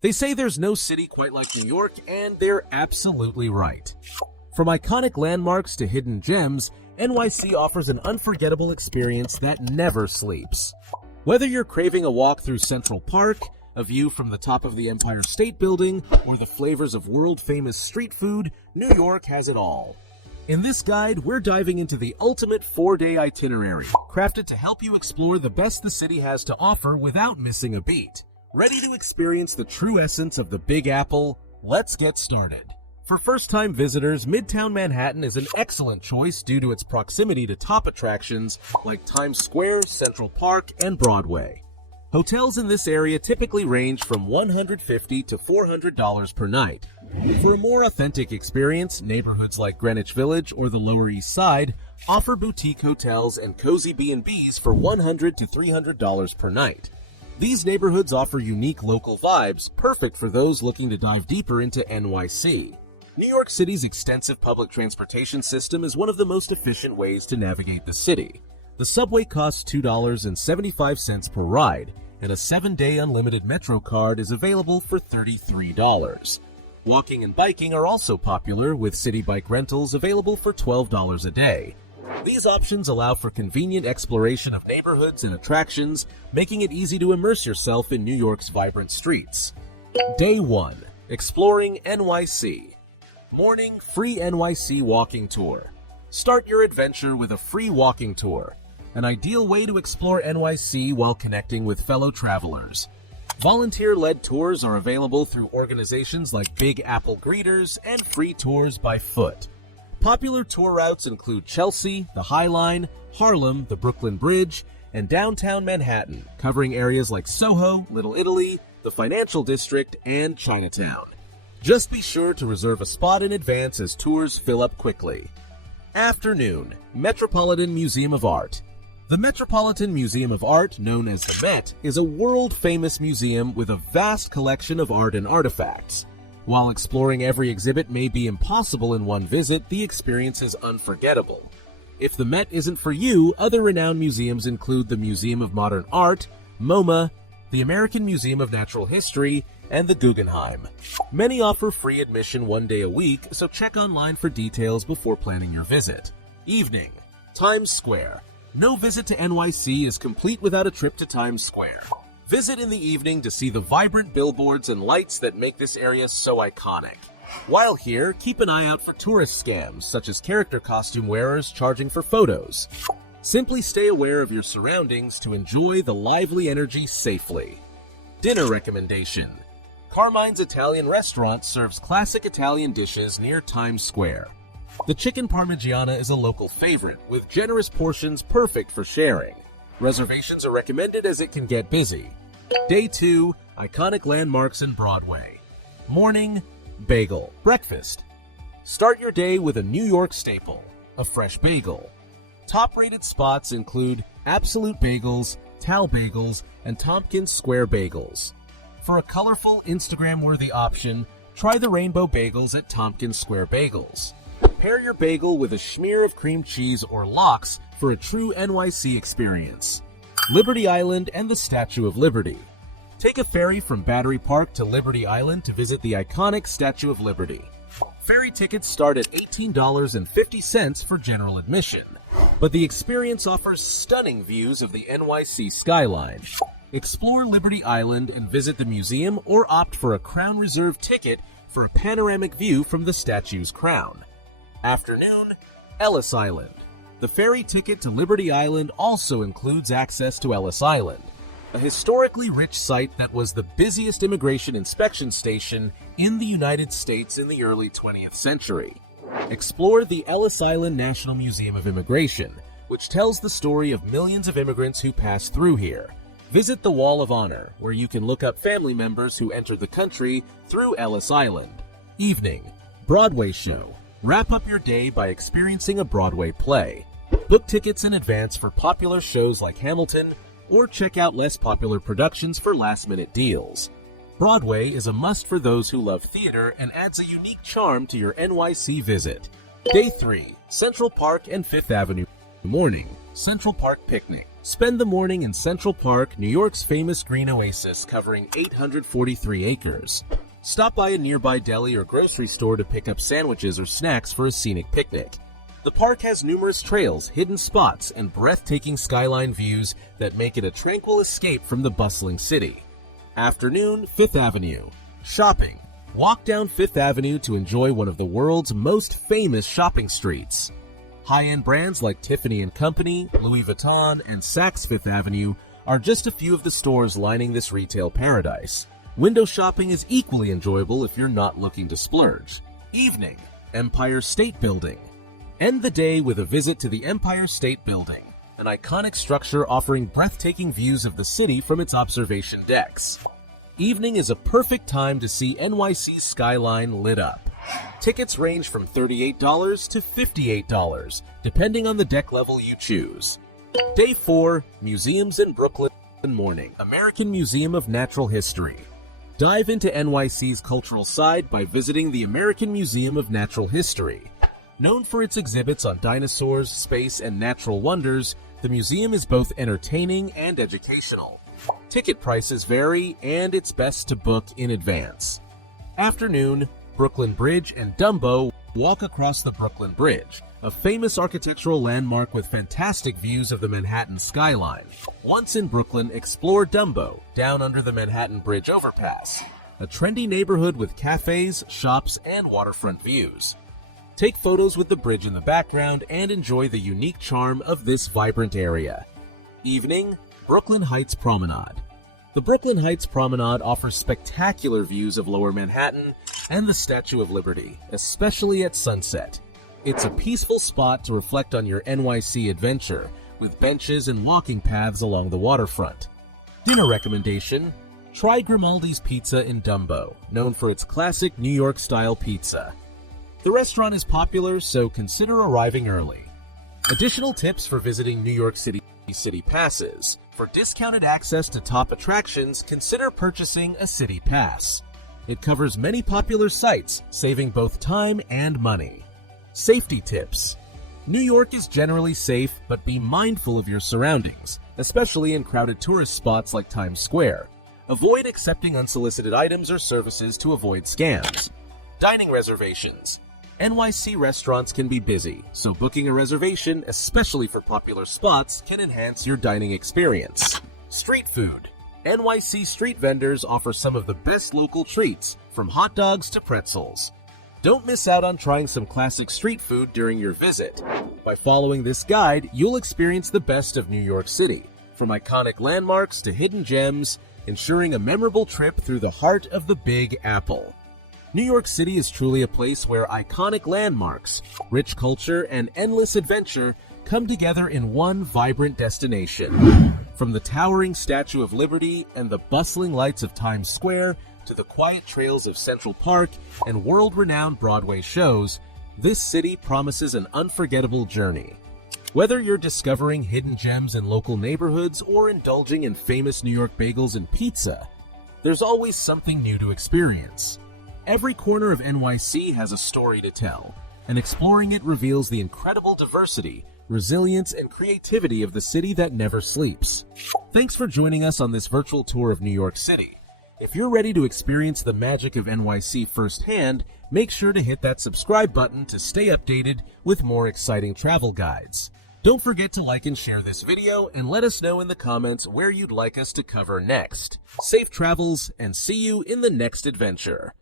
They say there's no city quite like New York, and they're absolutely right. From iconic landmarks to hidden gems, NYC offers an unforgettable experience that never sleeps. Whether you're craving a walk through Central Park, a view from the top of the Empire State Building, or the flavors of world-famous street food, New York has it all. In this guide, we're diving into the ultimate 4-day itinerary, crafted to help you explore the best the city has to offer without missing a beat. Ready to experience the true essence of the Big Apple? Let's get started. For first-time visitors, Midtown Manhattan is an excellent choice due to its proximity to top attractions like Times Square, Central Park, and Broadway. Hotels in this area typically range from $150 to $400 per night. For a more authentic experience, neighborhoods like Greenwich Village or the Lower East Side offer boutique hotels and cozy B&Bs for $100 to $300 per night. These neighborhoods offer unique local vibes, perfect for those looking to dive deeper into NYC. New York City's extensive public transportation system is one of the most efficient ways to navigate the city. The subway costs $2.75 per ride, and a 7-day unlimited Metro card is available for $33. Walking and biking are also popular, with city bike rentals available for $12 a day. These options allow for convenient exploration of neighborhoods and attractions, making it easy to immerse yourself in New York's vibrant streets. Day 1. Exploring NYC. Morning free NYC walking tour. Start your adventure with a free walking tour, an ideal way to explore NYC while connecting with fellow travelers. Volunteer-led tours are available through organizations like Big Apple Greeters and free tours by foot. Popular tour routes include Chelsea, the High Line, Harlem, the Brooklyn Bridge, and downtown Manhattan, covering areas like Soho, Little Italy, the Financial District, and Chinatown. Just be sure to reserve a spot in advance as tours fill up quickly. Afternoon, Metropolitan Museum of Art. The Metropolitan Museum of Art, known as the Met, is a world-famous museum with a vast collection of art and artifacts. While exploring every exhibit may be impossible in one visit, the experience is unforgettable. If the Met isn't for you, other renowned museums include the Museum of Modern Art, MoMA, the American Museum of Natural History, and the Guggenheim. Many offer free admission 1 day a week, so check online for details before planning your visit. Evening, Times Square. No visit to NYC is complete without a trip to Times Square. Visit in the evening to see the vibrant billboards and lights that make this area so iconic. While here, keep an eye out for tourist scams, such as character costume wearers charging for photos. Simply stay aware of your surroundings to enjoy the lively energy safely. Dinner recommendation. Carmine's Italian Restaurant serves classic Italian dishes near Times Square. The chicken parmigiana is a local favorite, with generous portions perfect for sharing. Reservations are recommended as it can get busy. Day 2, iconic landmarks in Broadway. Morning, bagel. Breakfast. Start your day with a New York staple, a fresh bagel. Top-rated spots include Absolute Bagels, Tal Bagels, and Tompkins Square Bagels. For a colorful, Instagram-worthy option, try the rainbow bagels at Tompkins Square Bagels. Pair your bagel with a smear of cream cheese or lox for a true NYC experience. Liberty Island and the Statue of Liberty. Take a ferry from Battery Park to Liberty Island to visit the iconic Statue of Liberty. Ferry tickets start at $18.50 for general admission, but the experience offers stunning views of the NYC skyline. Explore Liberty Island and visit the museum, or opt for a Crown Reserve ticket for a panoramic view from the statue's crown. Afternoon, Ellis Island. The ferry ticket to Liberty Island also includes access to Ellis Island, a historically rich site that was the busiest immigration inspection station in the United States in the early 20th century. Explore the Ellis Island National Museum of Immigration, which tells the story of millions of immigrants who passed through here. Visit the Wall of Honor, where you can look up family members who entered the country through Ellis Island. Evening, Broadway show. Wrap up your day by experiencing a Broadway play. Book tickets in advance for popular shows like Hamilton, or check out less popular productions for last-minute deals. Broadway is a must for those who love theater and adds a unique charm to your NYC visit. Day 3, Central Park and Fifth Avenue. Morning, Central Park picnic. Spend the morning in Central Park, New York's famous green oasis covering 843 acres. Stop by a nearby deli or grocery store to pick up sandwiches or snacks for a scenic picnic. The park has numerous trails, hidden spots, and breathtaking skyline views that make it a tranquil escape from the bustling city. Afternoon, Fifth Avenue. Shopping. Walk down Fifth Avenue to enjoy one of the world's most famous shopping streets. High-end brands like Tiffany & Company, Louis Vuitton, and Saks Fifth Avenue are just a few of the stores lining this retail paradise. Window shopping is equally enjoyable if you're not looking to splurge. Evening. Empire State Building. End the day with a visit to the Empire State Building, an iconic structure offering breathtaking views of the city from its observation decks. Evening is a perfect time to see NYC's skyline lit up. Tickets range from $38 to $58, depending on the deck level you choose. Day 4, Museums in Brooklyn Morning. American Museum of Natural History. Dive into NYC's cultural side by visiting the American Museum of Natural History. Known for its exhibits on dinosaurs, space, and natural wonders, the museum is both entertaining and educational. Ticket prices vary, and it's best to book in advance. Afternoon, Brooklyn Bridge and Dumbo. Walk across the Brooklyn Bridge, a famous architectural landmark with fantastic views of the Manhattan skyline. Once in Brooklyn, explore Dumbo, down under the Manhattan Bridge overpass, a trendy neighborhood with cafes, shops, and waterfront views. Take photos with the bridge in the background and enjoy the unique charm of this vibrant area. Evening, Brooklyn Heights Promenade. The Brooklyn Heights Promenade offers spectacular views of Lower Manhattan and the Statue of Liberty, especially at sunset. It's a peaceful spot to reflect on your NYC adventure, with benches and walking paths along the waterfront. Dinner recommendation: try Grimaldi's Pizza in Dumbo, known for its classic New York-style pizza. The restaurant is popular, so consider arriving early. Additional tips for visiting New York City passes. For discounted access to top attractions, consider purchasing a city pass. It covers many popular sites, saving both time and money. Safety tips. New York is generally safe, but be mindful of your surroundings, especially in crowded tourist spots like Times Square. Avoid accepting unsolicited items or services to avoid scams. Dining reservations. NYC restaurants can be busy, so booking a reservation, especially for popular spots, can enhance your dining experience. Street food. NYC street vendors offer some of the best local treats, from hot dogs to pretzels. Don't miss out on trying some classic street food during your visit. By following this guide, you'll experience the best of New York City, from iconic landmarks to hidden gems, ensuring a memorable trip through the heart of the Big Apple. New York City is truly a place where iconic landmarks, rich culture, and endless adventure come together in one vibrant destination. From the towering Statue of Liberty and the bustling lights of Times Square to the quiet trails of Central Park and world-renowned Broadway shows, this city promises an unforgettable journey. Whether you're discovering hidden gems in local neighborhoods or indulging in famous New York bagels and pizza, there's always something new to experience. Every corner of NYC has a story to tell, and exploring it reveals the incredible diversity, resilience, and creativity of the city that never sleeps. Thanks for joining us on this virtual tour of New York City. If you're ready to experience the magic of NYC firsthand, make sure to hit that subscribe button to stay updated with more exciting travel guides. Don't forget to like and share this video, and let us know in the comments where you'd like us to cover next. Safe travels, and see you in the next adventure.